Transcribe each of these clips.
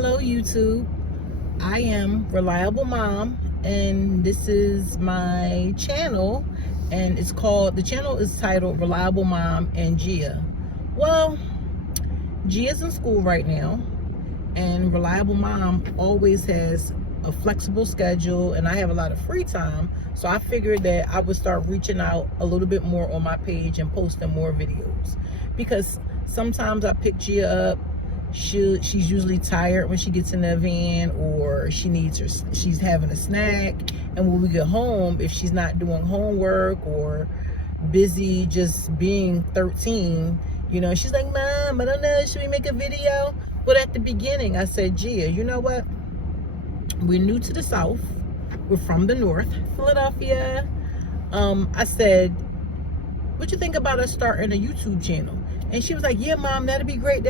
Hello YouTube. I am Reliable Mom and this is my channel, and the channel is titled Reliable Mom and Gia. Well, Gia's in school right now and Reliable Mom always has a flexible schedule and I have a lot of free time, so I figured that I would start reaching out a little bit more on my page and posting more videos, because sometimes I pick Gia up. She's usually tired when she gets in the van, or she's having a snack, and when we get home, if she's not doing homework or busy just being 13, she's like, Mom, I don't know, should we make a video? But at the beginning I said, Gia, you know what, we're new to the South, we're from the North, Philadelphia. I said, what you think about us starting a YouTube channel? And she was like, yeah, Mom, that'd be great.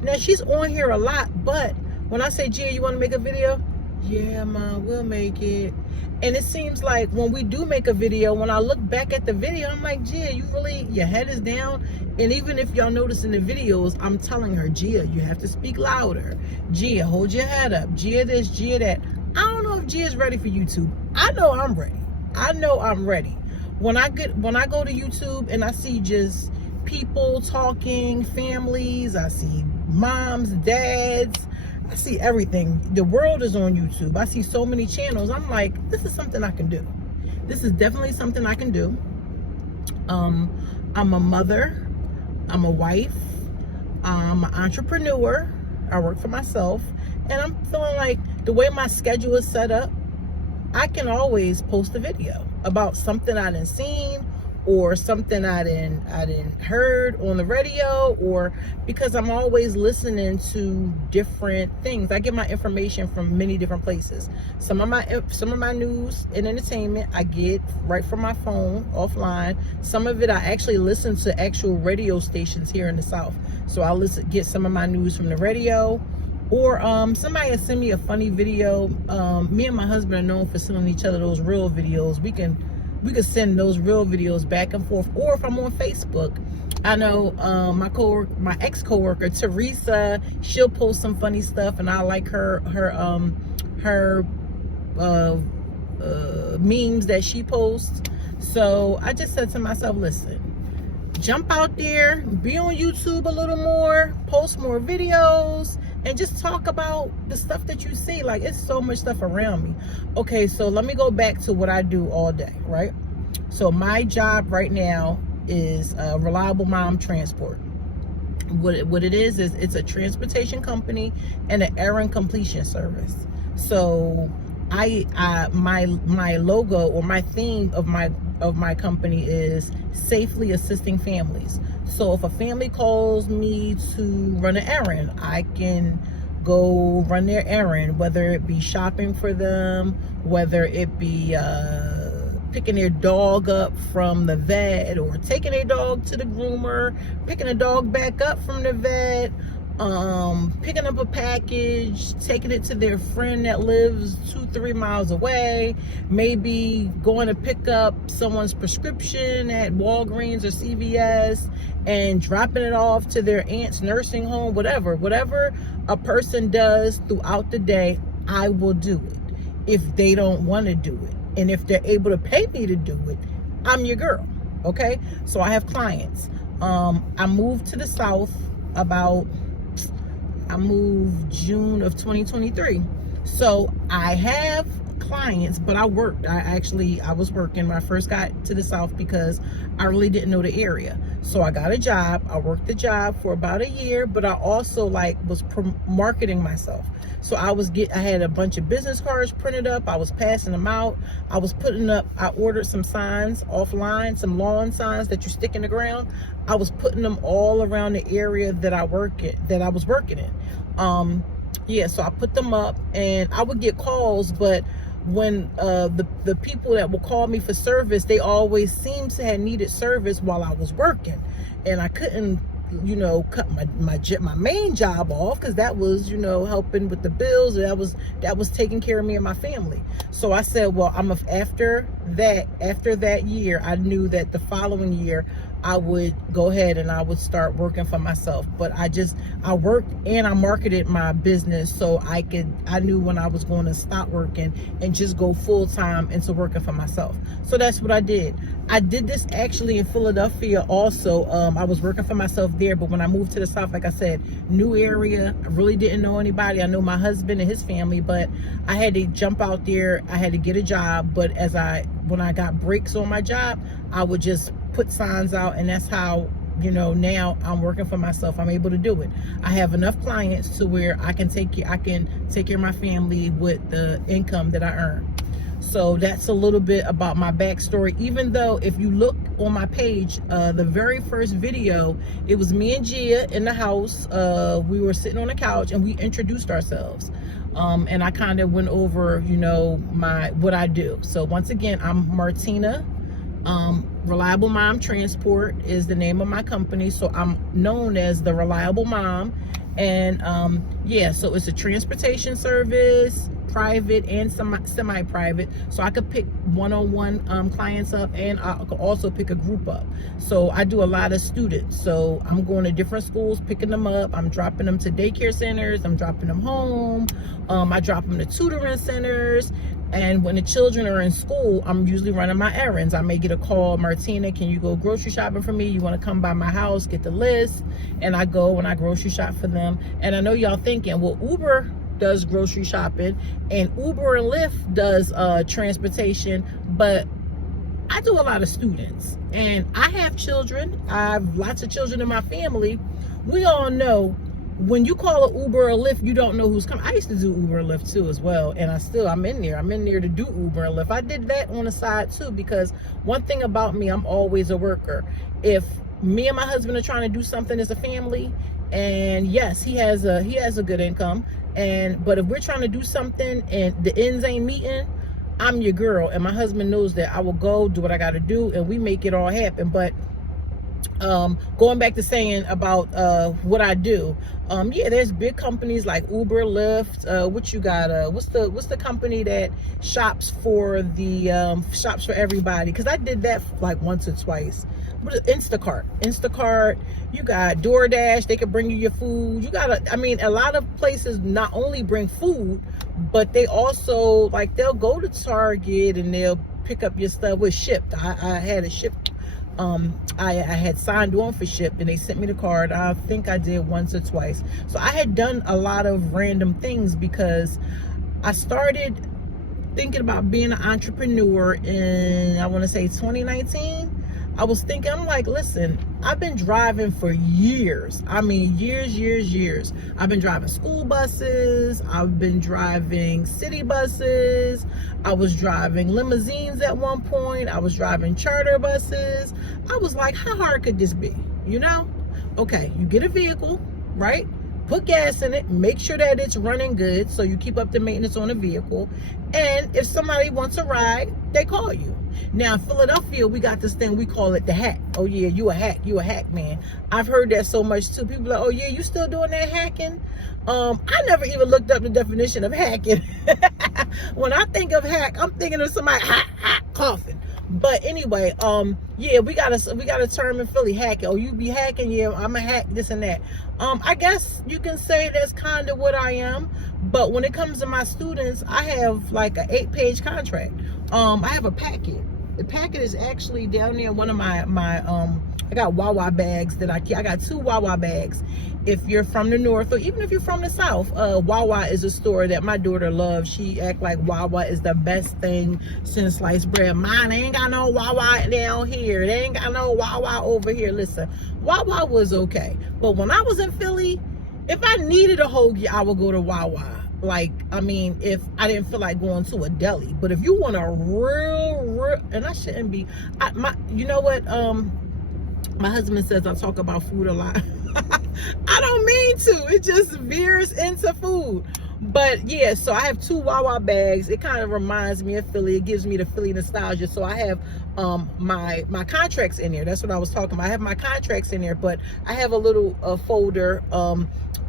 Now, she's on here a lot, but when I say, Gia, you want to make a video? Yeah, Mom, we'll make it. And it seems like when we do make a video, when I look back at the video, I'm like, Gia, your head is down. And even if y'all notice in the videos, I'm telling her, Gia, you have to speak louder. Gia, hold your head up. Gia this, Gia that. I don't know if Gia's ready for YouTube. I know I'm ready. When I go to YouTube and I see just people talking, families, I see moms, dads, I see everything. The world is on YouTube. I see so many channels. I'm like, this is something I can do. This is definitely something I can do. I'm a mother, I'm a wife, I'm an entrepreneur, I work for myself, and I'm feeling like the way my schedule is set up, I can always post a video about something I done seen, or something I didn't heard on the radio, or because I'm always listening to different things. I get my information from many different places. Some of my news and entertainment I get right from my phone offline. Some of it I actually listen to actual radio stations here in the South. So I'll get some of my news from the radio, or somebody will send me a funny video. Me and my husband are known for sending each other those real videos. We could send those real videos back and forth. Or if I'm on Facebook, I know my ex-coworker Teresa, she'll post some funny stuff, and I like her memes that she posts. So I just said to myself, listen, jump out there, be on YouTube a little more, post more videos, and just talk about the stuff that you see. Like, it's so much stuff around me. Okay, so let me go back to what I do all day, right? So my job right now is Reliable Mom Transport. What it is it's a transportation company and an errand completion service. So my logo, or my theme of my company is safely assisting families. So if a family calls me to run an errand, I can go run their errand, whether it be shopping for them, whether it be picking their dog up from the vet, or taking their dog to the groomer, picking a dog back up from the vet, picking up a package, taking it to their friend that lives 2-3 miles away, maybe going to pick up someone's prescription at Walgreens or CVS and dropping it off to their aunt's nursing home, whatever a person does throughout the day, I will do it if they don't want to do it. And if they're able to pay me to do it, I'm your girl. Okay, so I have clients. I moved to the South I moved June of 2023. So I have clients, but I worked. I was working when I first got to the South because I really didn't know the area. So I got a job. I worked the job for about a year, but I also was marketing myself. So I had a bunch of business cards printed up. I was passing them out. I ordered some signs offline, some lawn signs that you stick in the ground. I was putting them all around the area that I was working in. So I put them up, and I would get calls, but when the people that will call me for service, they always seemed to have needed service while I was working, and I couldn't cut my main job off, because that was helping with the bills, that was taking care of me and my family. So I said, well, after that year, I knew that the following year I would go ahead and I would start working for myself. But I worked and I marketed my business so I knew when I was going to stop working and just go full time into working for myself. So that's what I did. I did this actually in Philadelphia also. I was working for myself there, but when I moved to the South, like I said, new area, I really didn't know anybody. I know my husband and his family, but I had to jump out there. I had to get a job, but when I got breaks on my job, I would just put signs out, and that's how, now I'm working for myself. I'm able to do it. I have enough clients to where I can take care of my family with the income that I earn. So that's a little bit about my backstory. Even though if you look on my page, the very first video, it was me and Gia in the house. We were sitting on the couch and we introduced ourselves. And I kind of went over, what I do. So once again, I'm Martina. Reliable Mom Transport is the name of my company. So I'm known as the Reliable Mom. And so it's a transportation service, private and semi-private. So I could pick one-on-one clients up, and I could also pick a group up. So I do a lot of students. So I'm going to different schools, picking them up. I'm dropping them to daycare centers. I'm dropping them home. I drop them to tutoring centers. And when the children are in school, I'm usually running my errands. I may get a call, Martina, can you go grocery shopping for me? You want to come by my house, get the list? And I go and I grocery shop for them. And I know y'all thinking, well, Uber does grocery shopping and Uber and Lyft does transportation, but I do a lot of students. And I have children. I have lots of children in my family. We all know when you call an Uber or Lyft, you don't know who's coming. I used to do Uber and Lyft too as well, and I'm in there to do Uber and Lyft. I did that on the side too, because one thing about me, I'm always a worker. If me and my husband are trying to do something as a family, and yes, he has a good income, but if we're trying to do something and the ends ain't meeting, I'm your girl, and my husband knows that. I will go do what I got to do, and we make it all happen. But going back to saying about what I do, there's big companies like Uber, Lyft. What you got? What's the company that shops for everybody? Because I did that like once or twice. What is Instacart? You got DoorDash. They can bring you your food. A lot of places not only bring food, but they also they'll go to Target and they'll pick up your stuff with Shipt. I had it shipped. I had signed on for Shipt and they sent me the card. I think I did once or twice. So I had done a lot of random things because I started thinking about being an entrepreneur in, I want to say 2019. I was thinking, I'm like, listen, I've been driving for years. I mean, years. I've been driving school buses. I've been driving city buses. I was driving limousines at one point. I was driving charter buses. I was like, how hard could this be? Okay, you get a vehicle, right? Put gas in it, make sure that it's running good so you keep up the maintenance on the vehicle. And if somebody wants a ride, they call you. Now in Philadelphia, we got this thing, we call it the hack. Oh yeah, you a hack, man. I've heard that so much too. People are like, oh yeah, you still doing that hacking? I never even looked up the definition of hacking. When I think of hack, I'm thinking of somebody coughing. But anyway, we got a term in Philly, hacking. Oh, you be hacking? Yeah, I'm a hack, this and that. I guess you can say that's kind of what I am. But when it comes to my students, I have like an 8-page contract. I have a packet. The packet is actually down there. One of my I got Wawa bags that I got 2 Wawa bags. If you're from the north or even if you're from the south, Wawa is a store that my daughter loves. She act like Wawa is the best thing since sliced bread. Mine, they ain't got no Wawa down here. They ain't got no Wawa over here. Listen, Wawa was okay. But when I was in Philly, if I needed a hoagie, I would go to Wawa. If I didn't feel like going to a deli. But if you want a real, and I shouldn't be, you know what? My husband says I talk about food a lot. I don't mean to. It just veers into food. But yeah, so I have 2 Wawa bags. It kind of reminds me of Philly. It gives me the Philly nostalgia. So I have my contracts in there. That's what I was talking about. I have my contracts in there, but I have a little folder,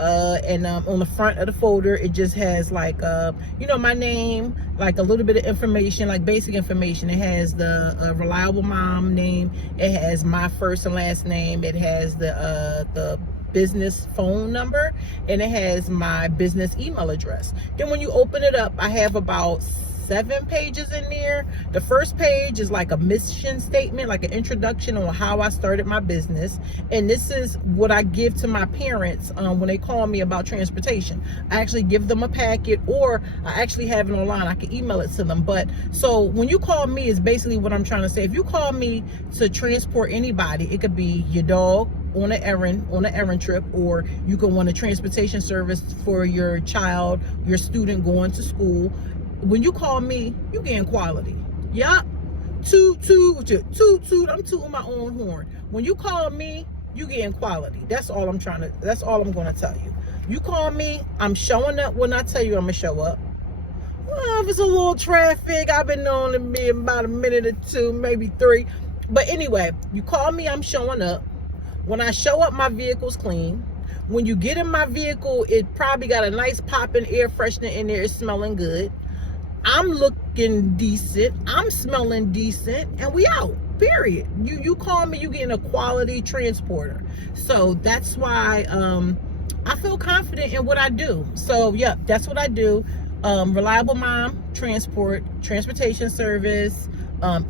and on the front of the folder it just has like my name, like a little bit of information, like basic information. It has the Reliable Mom name, it has my first and last name, it has the business phone number, and it has my business email address. Then when you open it up, I have about 7 pages in there. The first page is like a mission statement, like an introduction on how I started my business, and this is what I give to my parents when they call me about transportation. I actually give them a packet, or I actually have it online. I can email it to them. But so when you call me is basically what I'm trying to say. If you call me to transport anybody, it could be your dog on an errand trip, or you could want a transportation service for your child, your student going to school. When you call me, you getting quality. Yup. Toot, toot, toot, toot. I'm tooting my own horn. When you call me, you getting quality. That's all I'm going to tell you. You call me, I'm showing up when I tell you I'm going to show up. Well, if it's a little traffic, I've been known to be about a minute or 2, maybe 3. But anyway, you call me, I'm showing up. When I show up, my vehicle's clean. When you get in my vehicle, it probably got a nice popping air freshener in there. It's smelling good. I'm looking decent. I'm smelling decent. And we out. Period. You call me, you getting a quality transporter. So that's why I feel confident in what I do. So yeah, that's what I do. Reliable Mom transportation service,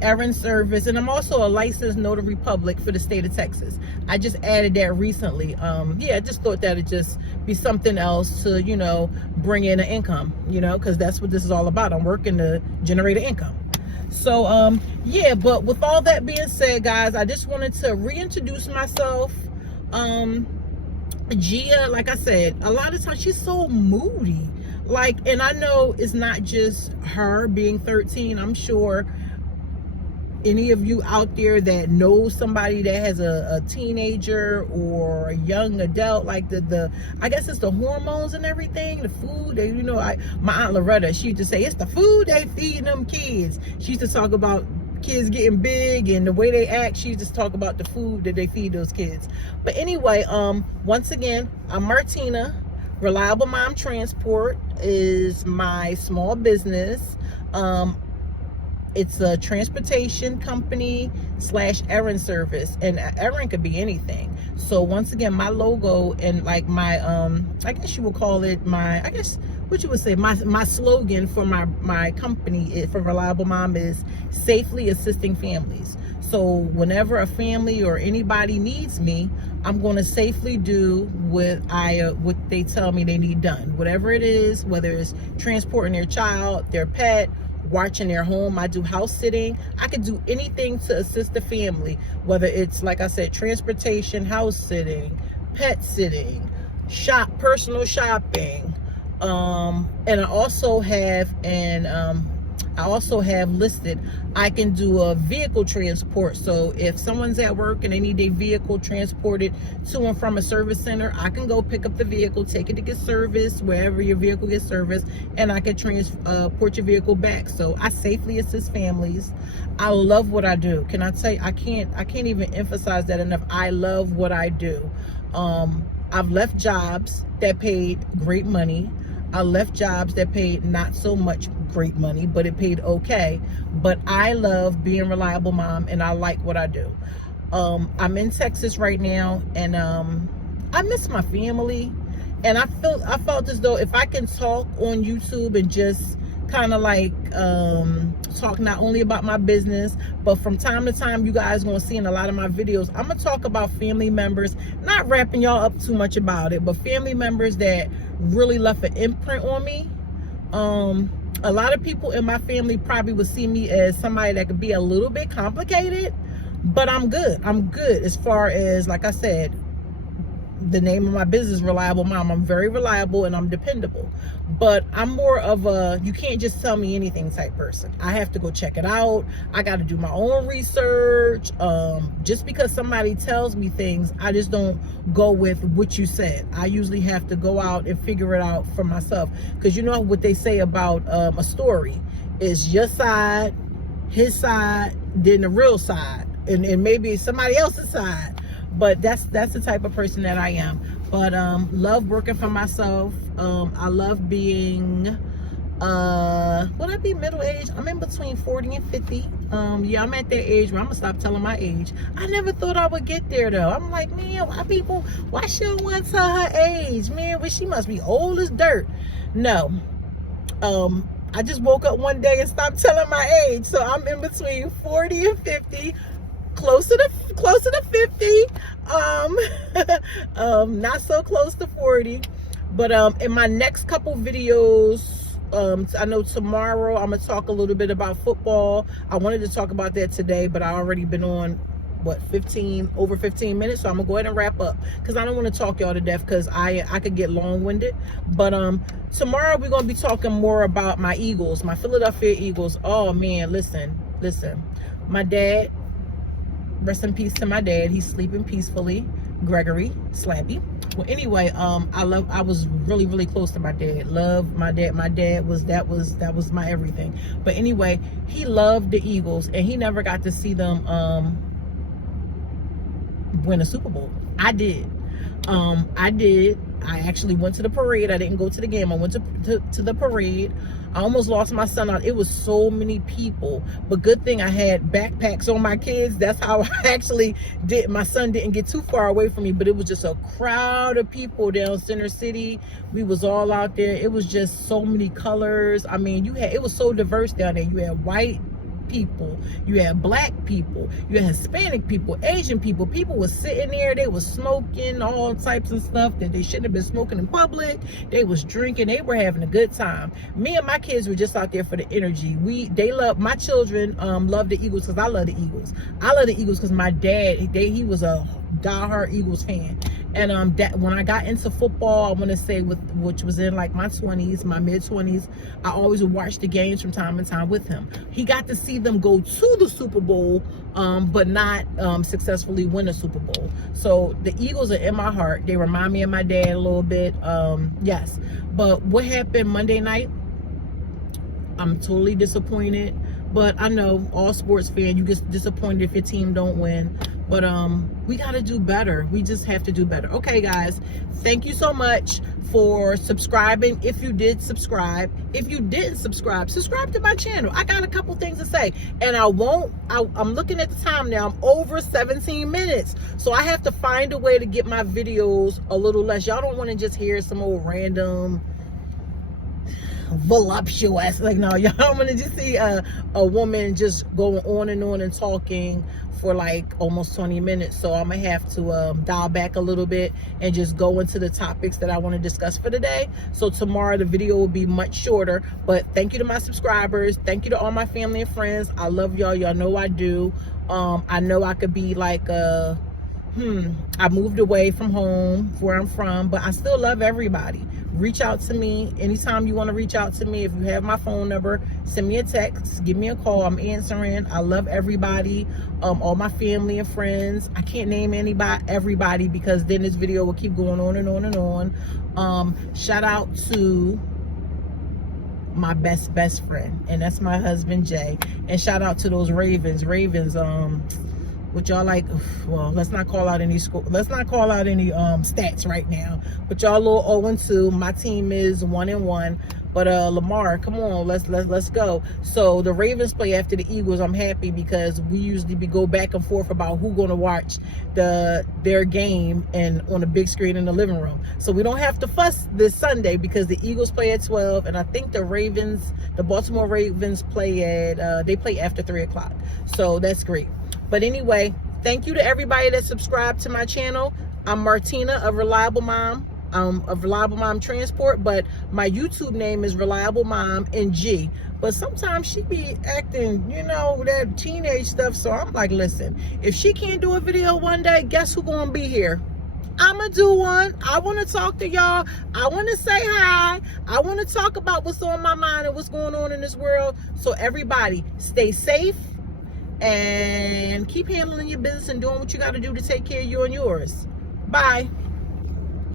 errand service, and I'm also a licensed notary public for the state of Texas. I just added that recently. I just thought that it'd just be something else to, bring in an income, because that's what this is all about. I'm working to generate an income. So, but with all that being said, guys, I just wanted to reintroduce myself. Gia, like I said, a lot of times she's so moody. And I know it's not just her being 13. I'm sure any of you out there that knows somebody that has a teenager or a young adult, like I guess it's the hormones and everything, the food. My Aunt Loretta, she used to say it's the food they feed them kids. She used to talk about kids getting big and the way they act. She used to talk about the food that they feed those kids. But anyway, once again, I'm Martina. Reliable Mom Transport is my small business. It's a transportation company / errand service, and errand could be anything. So once again, my logo and like my I guess you would call it my my slogan for my company for Reliable Mom is safely assisting families. So whenever a family or anybody needs me, I'm going to safely do what they tell me they need done. Whatever it is, whether it's transporting their child, their pet, watching their home. I do house sitting. I could do anything to assist the family, whether it's, like I said, transportation, house sitting, pet sitting, personal shopping. And I also have listed, I can do a vehicle transport. So if someone's at work and they need their vehicle transported to and from a service center, I can go pick up the vehicle, take it to get serviced wherever your vehicle gets serviced, and I can transport your vehicle back. So I safely assist families. I love what I do. Can I tell you, I can't even emphasize that enough. I love what I do. I've left jobs that paid great money. I left jobs that paid not so much great money, but it paid okay. But I love being Reliable Mom, and I like what I do. I'm in Texas right now, and I miss my family. And I felt as though if I can talk on YouTube and just kind of like talk not only about my business, but from time to time you guys gonna see in a lot of my videos, I'm gonna talk about family members, not wrapping y'all up too much about it, but family members that really left an imprint on me. A lot of people in my family probably would see me as somebody that could be a little bit complicated, but I'm good as far as, like I said, the name of my business, Reliable Mom. I'm very reliable and I'm dependable, but I'm more of a, you can't just tell me anything type person. I have to go check it out. I got to do my own research. Just because somebody tells me things, I just don't go with what you said. I usually have to go out and figure it out for myself, because you know what they say about a story is your side, his side than the real side, and maybe somebody else's side. But that's the type of person that I am. But love working for myself. I love being would I be middle age? I'm in between 40 and 50. Yeah, I'm at that age where I'm gonna stop telling my age. I never thought I would get there though. I'm like, man, why she don't want to tell her age? Man, well, she must be old as dirt. No. I just woke up one day and stopped telling my age. So I'm in between 40 and 50, closer to 50. Not so close to 40. But in my next couple videos, I know tomorrow I'm gonna talk a little bit about football. I wanted to talk about that today, but I already been on over 15 minutes, so I'm gonna go ahead and wrap up because I don't want to talk y'all to death because I could get long-winded. But tomorrow we're gonna be talking more about my Eagles, my Philadelphia Eagles. Oh man, listen, my dad, rest in peace to my dad, he's sleeping peacefully, Gregory Slappy. Well, anyway, I was really close to my dad. Loved my dad. My dad was my everything. But anyway, he loved the Eagles, and he never got to see them win a Super Bowl. I did. I actually went to the parade. I didn't go to the game. I went to the parade. I almost lost my son out. It was so many people, but good thing I had backpacks on my kids. That's how I actually did. My son didn't get too far away from me, but it was just a crowd of people down Center City. We was all out there. It was just so many colors. I mean, it was so diverse down there. You had white people, you had black people, you had Hispanic people, Asian people. People was sitting there, they was smoking all types of stuff that they shouldn't have been smoking in public. They was drinking, they were having a good time. Me and my kids were just out there for the energy. My children love the Eagles because I love the Eagles. I love the Eagles because my dad, he was a diehard Eagles fan. And that when I got into football, I want to say which was in like my 20s, my mid-20s, I always would watch the games from time to time with him. He got to see them go to the Super Bowl, but not successfully win a Super Bowl. So the Eagles are in my heart. They remind me of my dad a little bit. Yes. But what happened Monday night, I'm totally disappointed. But I know all sports fans, you get disappointed if your team don't win. But we got to do better. We just have to do better. Okay, guys, thank you so much for subscribing. If you did subscribe, if you didn't subscribe to my channel. I got a couple things to say, and I'm looking at the time now. I'm over 17 minutes, so I have to find a way to get my videos a little less. Y'all don't want to just hear some old random voluptuous, like, no, y'all want to just see a woman just going on and talking for like almost 20 minutes. So I'm gonna have to dial back a little bit and just go into the topics that I want to discuss for today. So tomorrow the video will be much shorter. But thank you to my subscribers, thank you to all my family and friends. I love y'all. Y'all know I do. I know I could be like I moved away from home, where I'm from, but I still love everybody. Reach out to me anytime you want to reach out to me. If you have my phone number, send me a text, give me a call. I'm answering. I love everybody, all my family and friends. I can't name everybody because then this video will keep going on and on and on. Shout out to my best friend, and that's my husband Jay. And shout out to those Ravens. What y'all like? Well, let's not call out any stats right now. But y'all a little 0-2. My team is 1-1. But Lamar, come on, let's go. So the Ravens play after the Eagles. I'm happy because we usually go back and forth about who's gonna watch their game and on the big screen in the living room. So we don't have to fuss this Sunday because the Eagles play at 12, and I think the Baltimore Ravens play after 3 o'clock. So that's great. But anyway, thank you to everybody that subscribed to my channel. I'm Martina of Reliable Mom, of Reliable Mom Transport, but my YouTube name is Reliable Mom NG. But sometimes she be acting, that teenage stuff. So I'm like, listen, if she can't do a video one day, guess who's gonna be here? I'm gonna do one. I want to talk to y'all. I want to say hi. I want to talk about what's on my mind and what's going on in this world. So everybody, stay safe and keep handling your business and doing what you got to do to take care of you and yours. Bye.